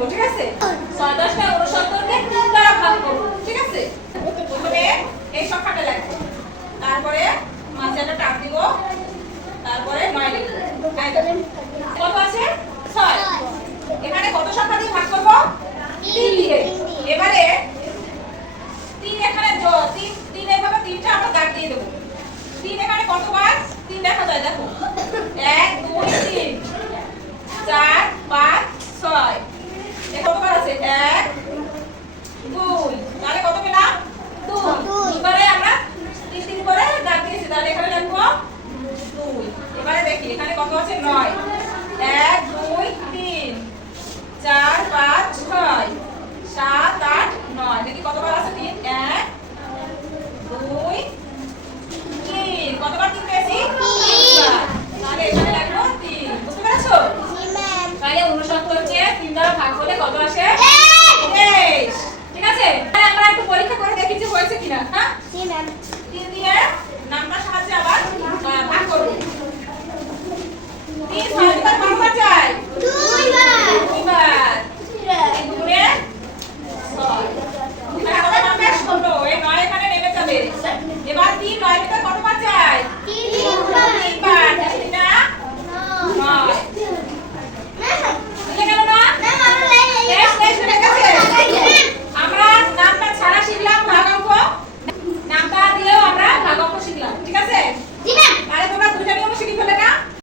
দেবো, ঠিক আছে? 6 10 টা 69 কে 3 দ্বারা ভাগ করব, ঠিক আছে? প্রথমে এই সংখ্যাটা লিখব, তারপরে মাঝে একটা টান দিব, তারপরে 9 লিখব। কত আছে? 6। এখানে কত সংখ্যা দিয়ে ভাগ করব? 3 দিয়ে। এবারে 3 এখানে 3 এইভাবে 3টা আমরা দাগ দিয়ে দেব। 3 এখানে কতবার 3 দেখা যায় দেখো, 1 2 3 4 5 6। এ কতবার আছে? 1 2, তাহলে কত পেলাম? 2। এবারে আমরা 3 3 করে দাগ দিয়েছি, তাহলে এখানে লিখব 2। এবারে দেখি এখানে কত আছে? 9। 1 2 3 4 5 6 7 8 9। দেখি কতবার আছে? 3 1 2 3। কতবার 3 পেয়েছি? 3বার। তাহলে এখানে লিখব 3। বুঝতে পেরেছো? জি ম্যাম। তাহলে 69 কে 3 দ্বারা ভাগ করলে কত আসে? 23। ঠিক আছে? তাহলে আমরা একটু পরীক্ষা করে দেখি যে হয়েছে কিনা। হ্যাঁ জি ম্যাম। 3 দিয়ে নাম্বার সাহায্যে আবার ভাগ করব। 3 6 বার